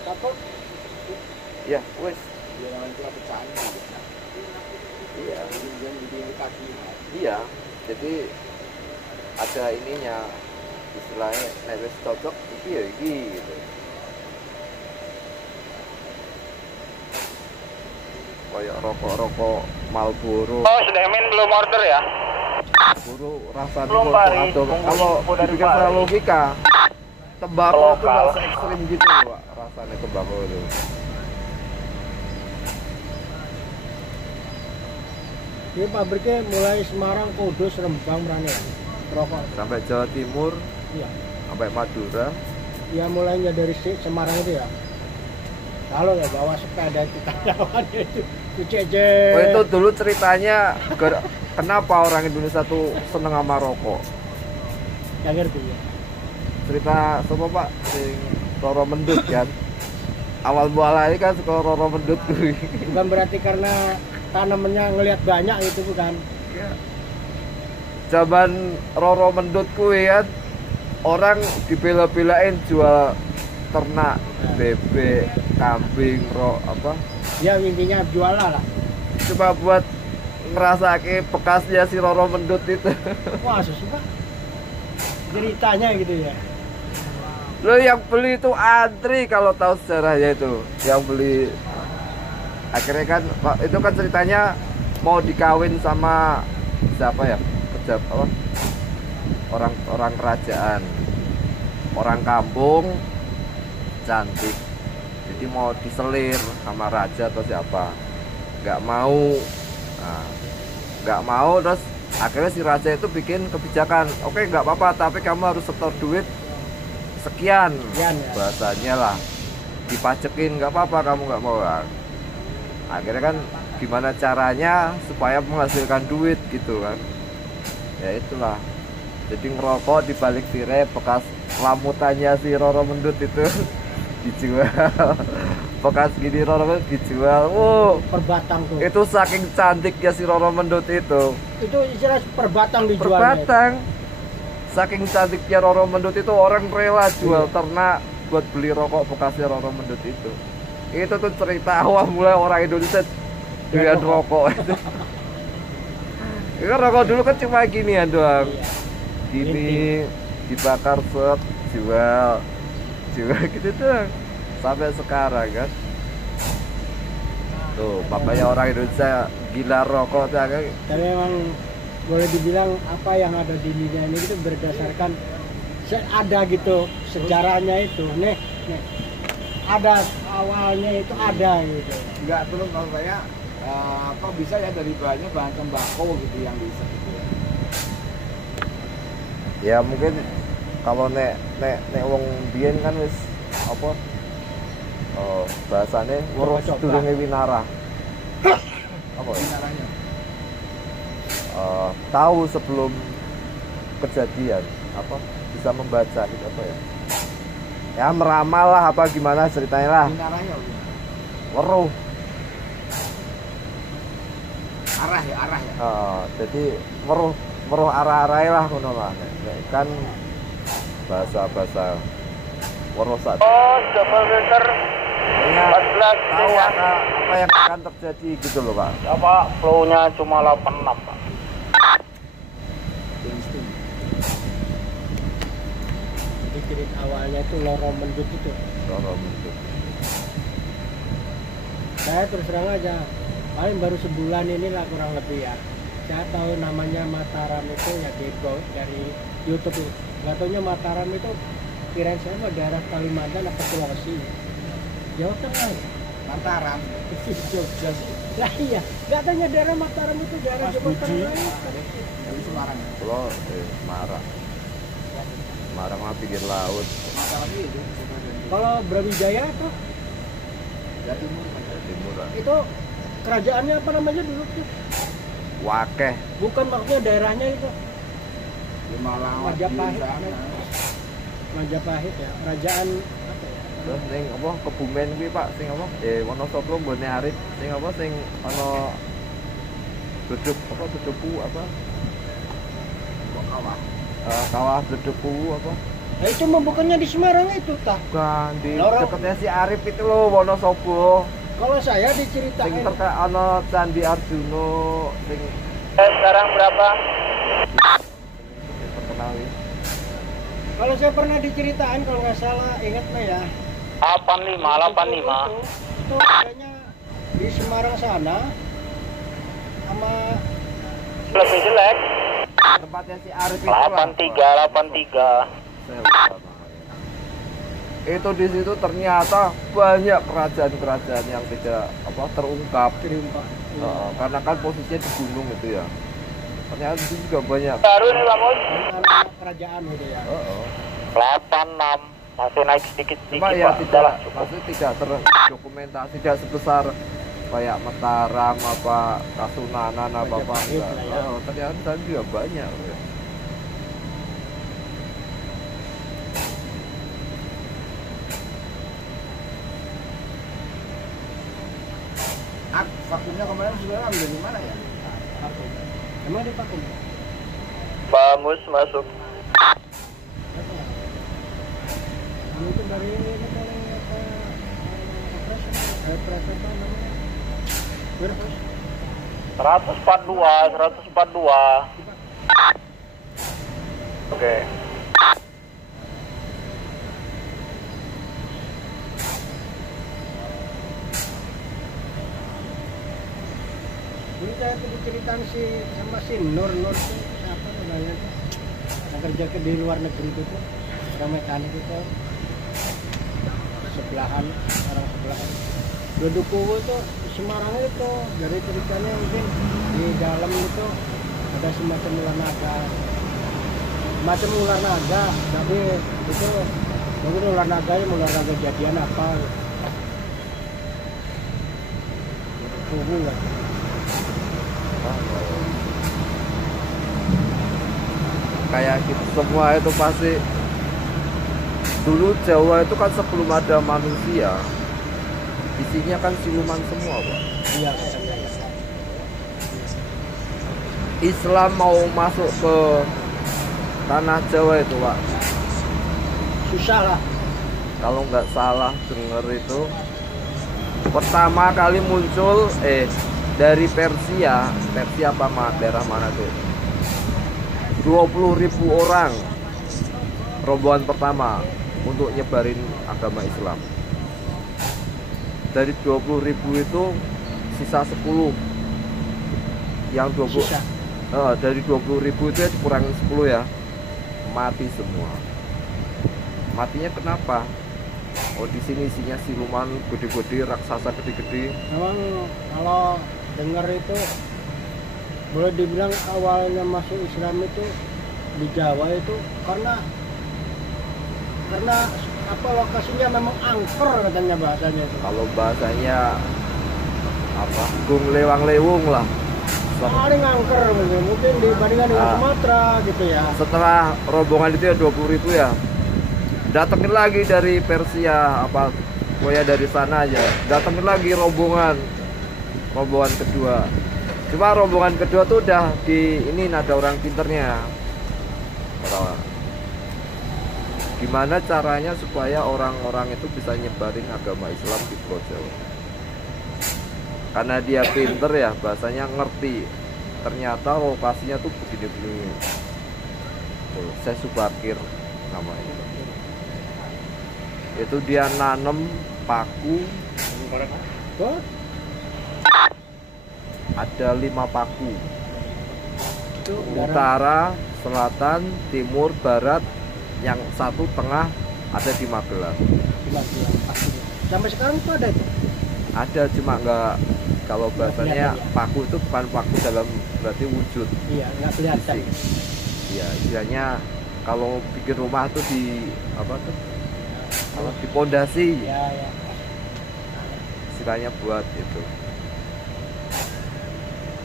Apa? Ya, wes. Iya. Iya. Jadi ada ininya, istilahnya nek wis cocok iki ya iki gitu. Kayak rokok-rokok Marlboro. Oh, Sudemin belum order ya? Marlboro rasanya Belum, kok Pak. atau Tunggu kalau info dari dipikir Pak. secara logika tembakau itu Lokal. nggak se-ekstrim gitu loh, Pak, rasanya tembakau itu. Ini pabriknya mulai Semarang, Kudus, Rembang, Merane. Rokok. Sampai Jawa Timur, Iya. sampai Madura. Ya mulainya dari Semarang itu ya. Kalau ya bawa sepeda kita lawan itu Oh, itu dulu ceritanya kenapa orang Indonesia tuh seneng sama rokok. Gak ngerti ya. Cerita sama Pak sing Roro Mendut kan. Awal mulanya kan suka Roro Mendut tuh. Bukan berarti karena tanamannya ngelihat banyak itu bukan. Zaman Roro Mendut kuwi kan orang dibela-belain jual ternak, bebek, kambing, Ya intinya jualan lah. Cuma buat ngerasake bekasnya si Roro Mendut itu. Wah susah. Ceritanya gitu ya. Lo yang beli itu antri kalau tahu sejarahnya itu. Yang beli akhirnya kan itu kan ceritanya mau dikawin sama siapa ya? Apa? Orang kerajaan. Orang kampung cantik. Jadi mau diselir sama raja atau siapa. Nggak mau. Nah, nggak mau terus akhirnya si raja itu bikin kebijakan, oke nggak apa-apa tapi kamu harus setor duit sekian Ya. bahasanya lah, dipacekin nggak apa-apa kamu nggak mau lah. Akhirnya kan gimana caranya supaya menghasilkan duit gitu kan, ya itulah jadi ngerokok di balik tirai bekas lamutannya si Roro Mendut itu dijual. Bekas gini Roro Mendut dijual. Per batang tuh. Itu saking cantiknya si Roro Mendut itu. Itu istilah per batang Per dijualnya. batang. Saking cantiknya Roro Mendut itu orang rela jual ternak buat beli rokok bekasnya Roro Mendut itu. Itu tuh cerita awal mulai orang Indonesia dengan rokok itu. Kan rokok dulu kan cuma ginian doang. Gini dibakar set, jual gitu doang. Sampai sekarang kan tuh makanya orang Indonesia gila rokok tuh kan. Tapi memang boleh dibilang apa yang ada di dunia ini itu berdasarkan ada gitu sejarahnya itu nih ada awalnya itu ada gitu. Enggak, terus kalau saya kok bisa ya dari bahan tembakau gitu yang bisa gitu ya. Ya mungkin kalau nek wong biyen kan wis apa bahasane weruh sedurunge winara. Apa ya? Caranya. Tahu sebelum kejadian apa bisa membaca gitu apa ya? Ya meramal lah apa gimana ceritanya lah. Caranya Weruh. arah ya. Jadi weruh arah-arahe lah ngono lah. Nek kan bahasa weruh sak. Oh, double filter Ya, 14 tahu ya. apa yang akan terjadi gitu loh Pak. Apa flow-nya cuma 86, Pak. Jadi cerita awalnya itu Roro Mendut itu. Roro Mendut. Saya terus terang aja paling baru sebulan inilah kurang lebih ya. Saya tahu namanya Mataram itu ya dari YouTube itu. Nggak taunya Mataram itu kirain saya mau daerah Kalimantan apa Sulawesi. Jawa Tengah. Mataram. Jogja sih. Lah iya, nggak taunya daerah Mataram itu daerah Jawa Tengah. Dari Semarang. Pulau Semarang. Semarang mah pinggir laut. Mataram itu. Kalau Brawijaya tuh Timur. Timur. itu kerajaannya apa namanya dulu tuh? Wakeh. Bukan maksudnya daerahnya itu Malang. Majapahit. Majapahit ya, kerajaan apa ya? Terus ning apa Kebumen kuwi Pak sing apa? Wonosobo mbone Arif sing apa sing ana Dedepu apa? Kawah. Kawah Dedepu apa? Nah, itu bukannya di Semarang itu tah? Bukan di Loro. dekatnya si Arif itu loh Wonosobo. Kalau saya Sing diceritain terkait ana Candi Arjuna sing Sekarang berapa? terkenal iki. kalau saya pernah diceritain kalau nggak salah ingat mah ya 85. itu adanya di Semarang sana sama Lebih jelek. Tempatnya si Arif itu lah. 83. Saya lupa namanya. Itu di situ ternyata banyak kerajaan-kerajaan yang tidak terungkap. Pak. Karena kan posisinya di gunung itu ya. Ternyata di situ juga banyak. Baru nih, Pak Mus. Anak kerajaan gitu ya. 86. Masih naik sedikit-sedikit, Cuma ya Pak. tidak, Udah, cukup. maksudnya tidak terdokumentasi, tidak sebesar kayak Mataram apa Kasunanan apa Majapahit enggak. lah ya. Ternyata di sana juga banyak. Vakumnya kemarin sudah ambil di mana ya? Vakum. Emang di vakum? Pak Mus masuk. Itu dari ini paling apa operasi apa namanya? Berapa? 142. Oke. Ini saya tuh diceritain sama si Nur tuh, siapa namanya tuh, yang kerja di luar negeri itu tuh, orang mekanik itu, sebelahan, orang sebelahan. Dudukku itu Semarang itu, dari ceritanya mungkin di dalam itu ada semacam ular naga, tapi itu mungkin ular naga kejadian apa? Tunggu nggak? Kayak gitu semua itu pasti. Dulu Jawa itu kan sebelum ada manusia, isinya kan siluman semua, Pak. Iya. Islam mau masuk ke tanah Jawa itu, Pak, Susah lah. kalau nggak salah dengar itu pertama kali muncul dari Persia apa daerah mana tuh, 20.000 orang rombongan pertama untuk nyebarin agama Islam. Dari 20.000 itu sisa 10 yang 20 Sisa. dari 20.000 itu ya dikurangin 10 ya, mati semua. Matinya kenapa? Oh, di sini isinya siluman gede-gede, raksasa gede-gede. Memang kalau dengar itu boleh dibilang awalnya masuk Islam itu di Jawa itu karena apa lokasinya memang angker katanya bahasanya itu. Kalau bahasanya apa, gung lewang lewung lah. Paling angker gitu. Mungkin dibandingkan dengan Ah. Sumatera gitu ya. Setelah rombongan itu ya 20.000 ya, datengin lagi dari Persia apa, pokoknya dari sana aja, datengin lagi rombongan kedua. Cuma rombongan kedua tuh udah di ini ada orang pinternya. Gimana caranya supaya orang-orang itu bisa nyebarin agama Islam di Pulau Jawa? Karena dia pinter ya, bahasanya ngerti. Ternyata lokasinya tuh begini-begini. Tuh, saya Subakir namanya. Itu dia nanem paku, Oh, ada 5 paku. itu daerah Utara, selatan, timur, barat, yang satu tengah ada di Magelang. Sumatera, pasti. Sampai sekarang itu ada itu. Ada, cuma nggak, kalau bahasanya kelihatan ya. paku itu bukan paku dalam berarti wujud. Iya, nggak kelihatan. Iya, istilahnya kalau bikin rumah tuh di apa tuh? Kalau di pondasi, Ya. istilahnya buat itu.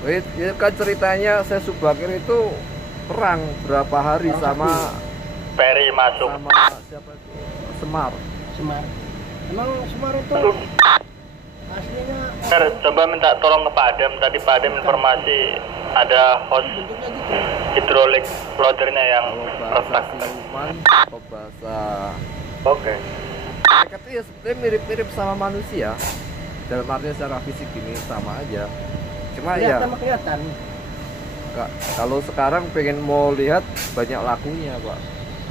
Itu kan ceritanya saya Subakir itu perang berapa hari Perang sama Ferry masuk. siapa itu? Semar. Semar. Emang Semar itu aslinya Fer, coba minta tolong ke Pak Adem. Tadi Pak Adem informasi ada host bentuknya gitu. hidrolik loadernya yang Kalau bahasa retak. siluman atau bahasa Oke. mereka tuh ya sebenarnya mirip-mirip sama manusia. Dalam artinya secara fisik gini sama aja. Cuma ya Kelihatan. kalau sekarang pengen mau lihat banyak lakunya, Pak.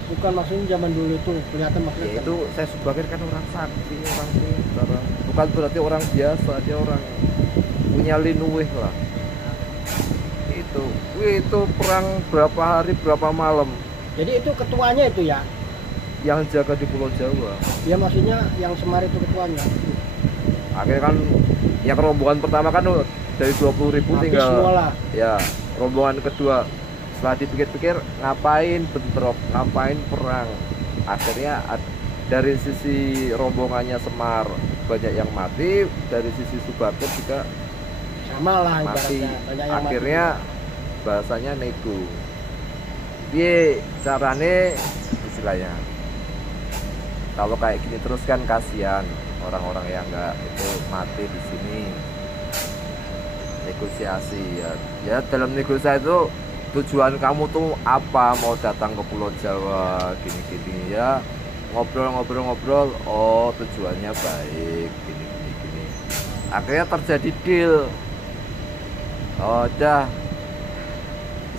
Bukan maksudnya zaman dulu itu kelihatan Ya maksudnya. itu saya Subakir kan orang sakti, orang pintar. Bukan berarti orang biasa, dia orang punya linuwih lah. Itu perang berapa hari berapa malam Jadi itu ketuanya itu ya. yang jaga di Pulau Jawa. Ya maksudnya yang Semar itu ketuanya. Akhirnya kan yang rombongan pertama kan dari 20.000 Habis tinggal semua lah. ya, rombongan kedua setelah dipikir-pikir ngapain bentrok, ngapain perang, akhirnya dari sisi rombongannya Semar banyak yang mati, dari sisi Subakir juga Sama lah mati. ibaratnya. Banyak yang Akhirnya bahasanya nego. Piye carane istilahnya, kalau kayak gini terus kan kasihan orang-orang yang nggak itu mati di sini. Negosiasi ya dalam negosiasi itu tujuan kamu tuh apa, mau datang ke Pulau Jawa gini-gini ya, ngobrol-ngobrol, oh tujuannya baik gini. Akhirnya terjadi deal Oh, udah.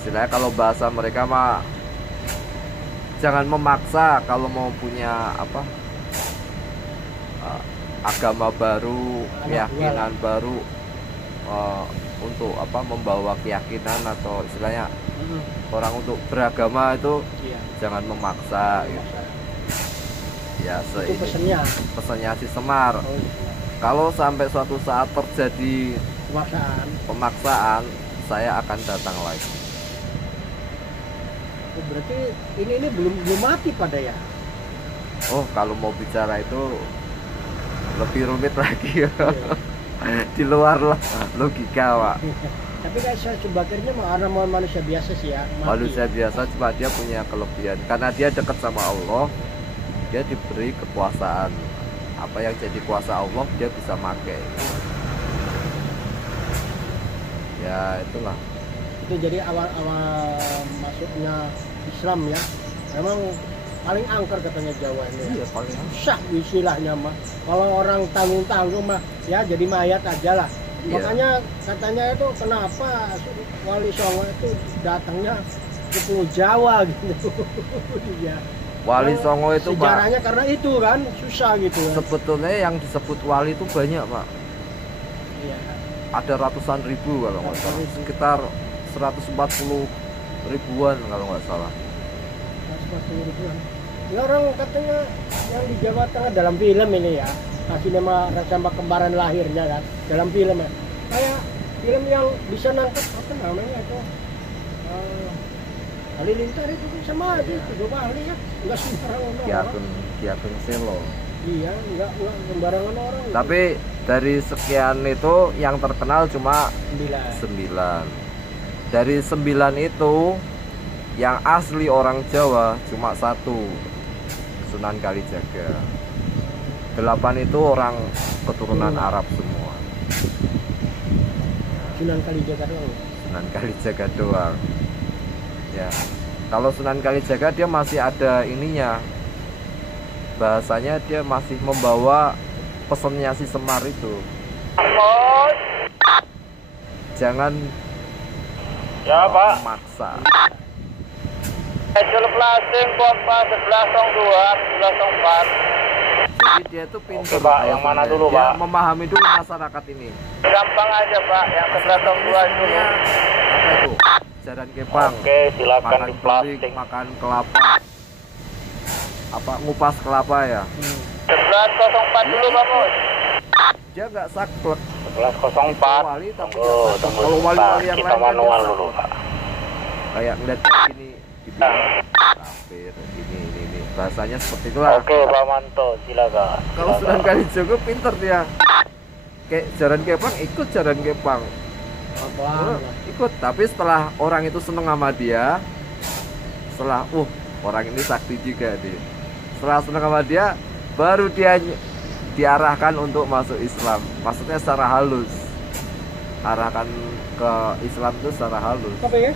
Istilahnya kalau bahasa mereka mah jangan memaksa kalau mau punya apa agama baru, keyakinan baru, untuk apa membawa keyakinan atau istilahnya orang untuk beragama itu jangan memaksa gitu. Ya, Itu pesannya si Semar. Kalau sampai suatu saat terjadi pemaksaan, saya akan datang lagi. Berarti ini belum mati pada ya? Oh, kalau mau bicara itu lebih rumit lagi. Di luar logika, Pak. Tapi kayak saya sebagiannya karena manusia biasa sih ya. Manusia biasa, cuma dia punya kelebihan karena dia dekat sama Allah. Dia diberi kekuasaan. Apa yang jadi kuasa Allah dia bisa pakai. Ya itulah. Itu jadi awal masuknya Islam ya. Memang paling angker katanya Jawa ini. Iya, paling susah istilahnya mah. Kalau orang tanggung-tanggung mah ya jadi mayat aja lah. Iya. Makanya katanya itu kenapa Wali Songo itu datangnya ke Pulau Jawa gitu. Iya. Wali Songo itu sejarahnya Pak, karena itu kan susah gitu kan. sebetulnya yang disebut wali itu banyak Pak. Iya. Ada ratusan ribu kalau nggak salah, sekitar 140 ribuan kalau nggak salah. 140 ribuan. Ya orang katanya yang di Jawa Tengah dalam film ini ya, kasih nama sama kembaran lahirnya kan, dalam film ya. Kayak film yang bisa nangkep apa namanya itu, Halilintar itu sama aja itu dua wali ya, nggak sembarangan orang. Ki Ageng Selo. Iya, nggak sembarangan orang. Tapi dari sekian itu yang terkenal cuma 9. Dari 9 itu yang asli orang Jawa cuma 1, Sunan Kalijaga. 8 itu orang keturunan Arab semua. Sunan Kalijaga doang. Sunan Kalijaga doang. Ya, kalau Sunan Kalijaga dia masih ada ininya, bahasanya dia masih membawa pesannya si Semar itu. Jangan Ya Pak. memaksa. Ejel plastik pompa 1102 1104. Jadi dia itu pintar. Oke, Pak. Yang mana dulu, dia Pak? memahami dulu masyarakat ini. Gampang aja Pak, yang 1102 dulu. Sebenarnya apa itu? Jaran kepang. Oke, silakan Makan di belik, plastik. makan kelapa. Apa ngupas kelapa ya? 1104 dulu Pak Mus. Dia nggak saklek. 1104. Wali tapi Tunggu kalau wali-wali yang kita lain manual kan dulu Pak. kayak ngeliat kayak gini dibilang kafir ini bahasanya seperti itulah. Oke Pak Manto, silakan. Kalau Sunan Kalijaga pinter dia, kayak jaran kepang ikut jaran kepang. Ikut, tapi setelah orang itu seneng sama dia, setelah orang ini sakti juga dia, setelah seneng sama dia baru dia diarahkan untuk masuk Islam, maksudnya secara halus, arahkan ke Islam itu secara halus. Apa ya?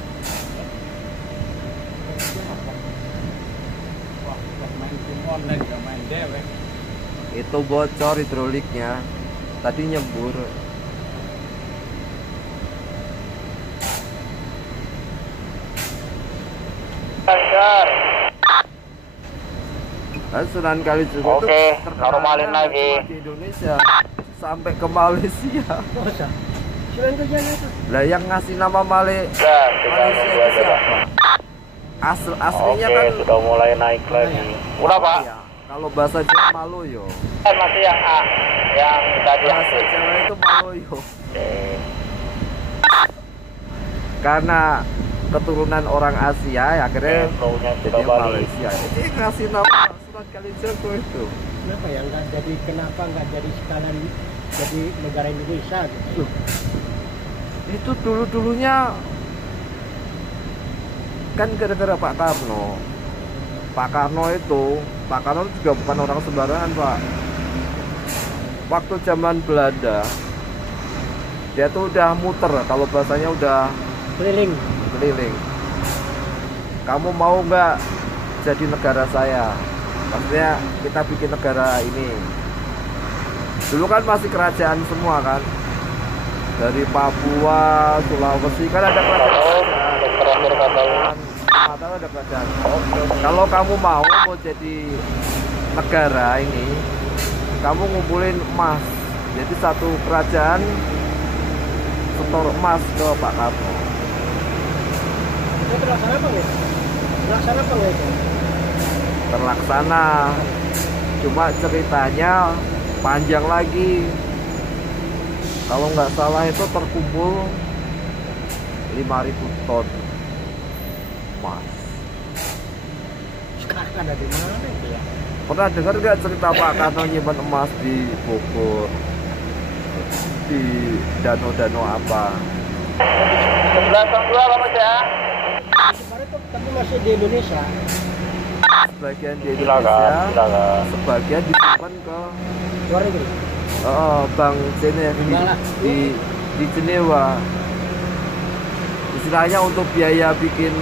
Main game online gak main dewek. Itu bocor hidroliknya, tadi nyembur. Lancar. Dan Sunan Kalijaga Oke, itu normalin terkenalnya lagi. cuma di Indonesia sampai ke Malaysia. Masa? Sunan Kalijaga itu. Lah yang ngasih nama Dan kita Malaysia nunggu itu aja Pak. siapa? Aslinya Oke, kan sudah mulai naik lagi. Udah Pak. ya, kalau bahasa Jawa Maloyo. Kan masih yang A, yang tadi yang Bahasa C. Jawa itu Maloyo. Oke. Karena keturunan orang Asia ya akhirnya Flow-nya jadi sudah balik. Malaysia. Ini ngasih nama Sunan Kalijaga itu. Kenapa ya kenapa nggak jadi sekalian jadi negara Indonesia gitu? Itu dulunya kan gara-gara Pak Karno. Pak Karno juga bukan orang sembarangan Pak. Waktu zaman Belanda dia tuh udah muter, kalau bahasanya udah Keliling. Kamu mau nggak jadi negara saya? Maksudnya kita bikin negara ini. Dulu kan masih kerajaan semua kan. dari Papua, Sulawesi kan ada kerajaan. Sumatera ada kerajaan. Kalau kamu mau jadi negara ini, kamu ngumpulin emas. Jadi satu kerajaan setor emas ke Pak Karno. Itu terlaksana apa ya? Terlaksana apa nggak itu? Terlaksana. Cuma ceritanya panjang lagi. Kalau nggak salah itu terkumpul 5.000 ton emas. Sekarang ada di mana itu ya? Pernah dengar nggak cerita Pak Karno nyimpan emas di Bogor, di danau-danau apa? 11.2 Pak Mas ya. Sekarang itu tapi masih di Indonesia. Sebagian di Indonesia, sebagian disimpan ke Luar negeri. Bank Jenewa di Jenewa. Istilahnya untuk biaya bikin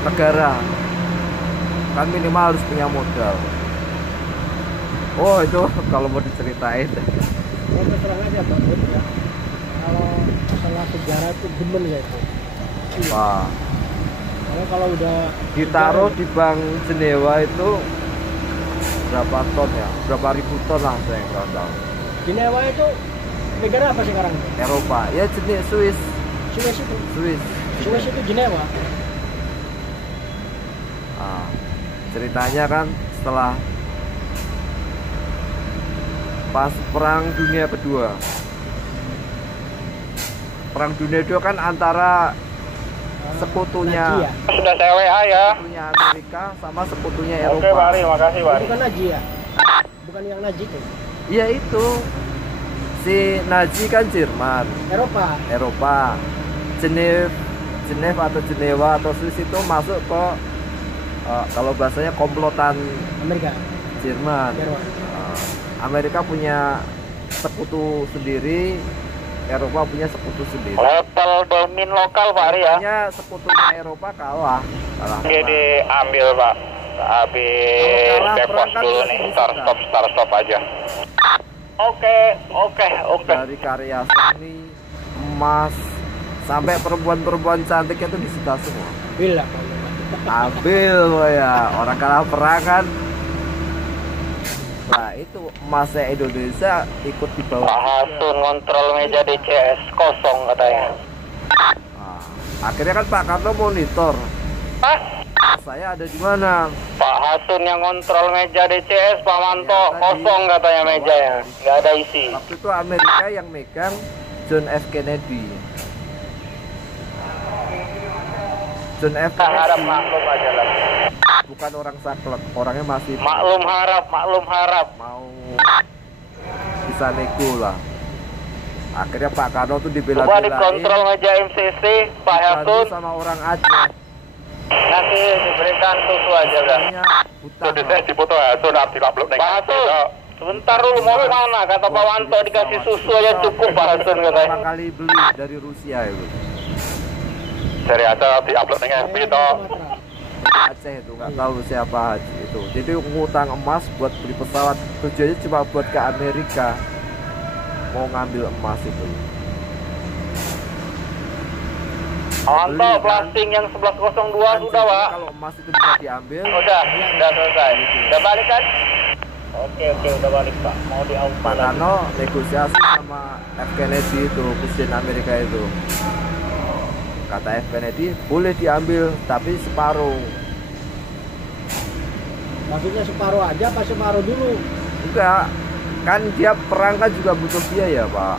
negara, kan minimal harus punya modal. Oh itu kalau mau diceritain. Ya terserah aja Pak ya. Kalau masalah sejarah itu demen ya itu. Wah, Karena kalau udah ditaruh di Bank Jenewa itu berapa ton ya? Berapa ribu ton lah saya nggak tahu. Jenewa itu negara apa sekarang? Eropa, ya jenis Swiss. Swiss itu. Swiss. Swiss itu Jenewa. Nah, ceritanya kan setelah pas Perang Dunia Kedua. Perang Dunia Kedua kan antara sekutunya Nazi ya? Sudah saya WA ya. sekutunya Amerika sama sekutunya Oke, Eropa. Bari, makasih, Bari. Bukan Nazi ya? Bukan yang Nazi itu. Iya itu. Si Nazi kan Jerman, Eropa. Eropa. Geneva atau Jenewa atau Swiss itu masuk ke kalau bahasanya komplotan Amerika. Jerman. Jerman. Amerika punya sekutu sendiri, Eropa punya sekutu sendiri. Level domin lokal Pak Ari ya. Makanya sekutunya Eropa kalah. Oke, diambil Pak. Habis Kalau kalah, backward perang kan dulu masih nih. bisa, Start stop aja. Oke. Dari karya seni, emas, sampai perempuan-perempuan cantik itu disita semua. Bila. Ambil ya, orang kalah perang kan. Nah itu emasnya Indonesia ikut di bawah. Pak Hasun kontrol meja DCS kosong katanya. Nah, akhirnya kan Pak Karno monitor. Hah? Saya ada di mana? Pak Hasun yang kontrol meja DCS, Pak Manto Ya, tadi. kosong katanya mejanya, nggak ada isi. Waktu itu Amerika yang megang John F. Kennedy. John F. Kita harap Kennedy maklum aja lah. bukan orang saklek, orangnya masih Maklum harap. mau bisa nego lah. Akhirnya Pak Karno tuh Coba dibela-belain dikontrol meja MCC, Pak dibantu Hasun. sama orang Aceh. Nanti diberikan susu aja dah. Namanya Hutang. dipoto Hasun, nanti upload Pak Hasun. Sebentar dulu mau kemana? Kata Pak Wanto dikasih susu aja cukup Pak Hasun Pertama katanya. kali beli dari Rusia itu. Dari aja di upload dengan FB toh. Sumatera. Aceh itu nggak tahu siapa Haji itu. Jadi ngutang emas buat beli pesawat, tujuannya cuma buat ke Amerika, mau ngambil emas itu. Wanto Beli, kan? plastik yang 1102 Kan sudah jadi Pak. kalau emas itu bisa diambil, Udah selesai. Udah balik kan? Oke, udah balik Pak. Mau di Pak Karno negosiasi sama F. Kennedy itu, presiden Amerika itu. Kata F. Kennedy boleh diambil tapi separuh. Maksudnya separuh aja apa separuh dulu? Enggak, kan dia perang kan juga butuh biaya Pak.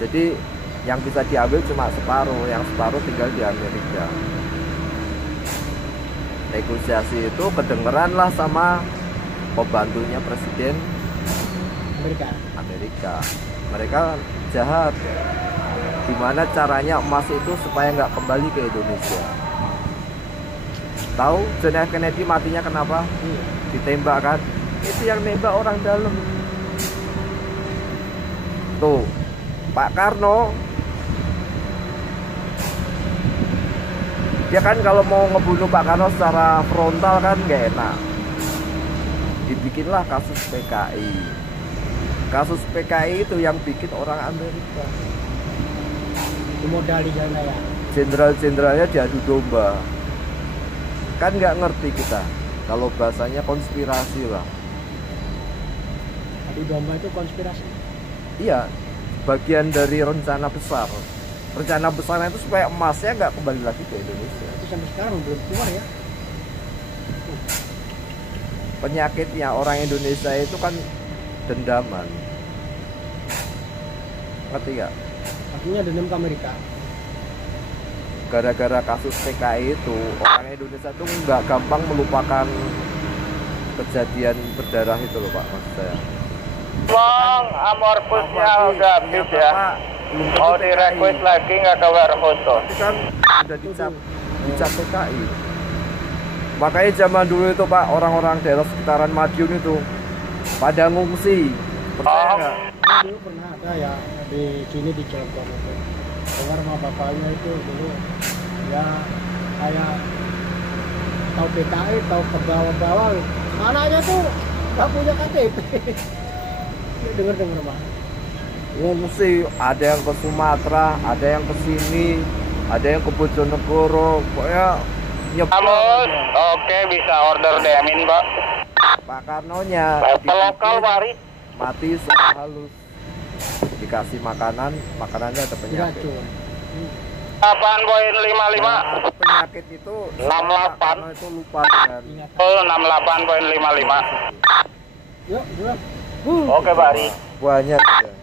Jadi yang bisa diambil cuma separuh, yang separuh tinggal di Amerika. Negosiasi itu kedengeran lah sama pembantunya presiden Amerika. Mereka jahat. Gimana caranya emas itu supaya nggak kembali ke Indonesia? Tahu John F. Kennedy matinya kenapa? Ditembak kan? Itu yang nembak orang dalam. Tuh, Pak Karno, dia kan kalau mau ngebunuh Pak Karno secara frontal kan nggak enak. Dibikinlah kasus PKI. Kasus PKI itu yang bikin orang Amerika. Modal di sana ya. Jenderal-jenderalnya diadu domba. Kan nggak ngerti kita. Kalau bahasanya konspirasi lah. Adu domba itu konspirasi. Iya, bagian dari rencana besar. Rencana besarnya itu supaya emasnya nggak kembali lagi ke Indonesia. Itu sampai sekarang belum keluar ya. Penyakitnya orang Indonesia itu kan dendaman. Ngerti nggak? Artinya dendam ke Amerika. Gara-gara kasus PKI itu orang Indonesia tuh nggak gampang melupakan kejadian berdarah itu loh Pak, maksud saya. Bang, amorpusnya udah habis ya. Mau di-request lagi nggak ke foto? Tapi kan udah dicap PKI. Makanya zaman dulu itu Pak, orang-orang daerah sekitaran Madiun itu pada ngungsi. Percaya nggak? Dulu pernah ada ya di sini di Cilegon itu. Dengar sama bapaknya itu dulu ya kayak tahu PKI, tahu ke bawah-bawah. Anaknya tuh nggak punya KTP. Dengar Pak. Ngungsi, ada yang ke Sumatera, ada yang ke sini, ada yang ke Bojonegoro, pokoknya nyebar. Amos, oke bisa order DM-in Pak. Pak Karnonya Level lokal Paris. mati secara halus, dikasih makanannya ada penyakit. Diracun. 8.55. Nah, penyakit itu 68. Pak Karno itu lupa dengan Ingat. Oh, 68.55. Yuk, dulu. Oke, Pak Ari. banyak ya.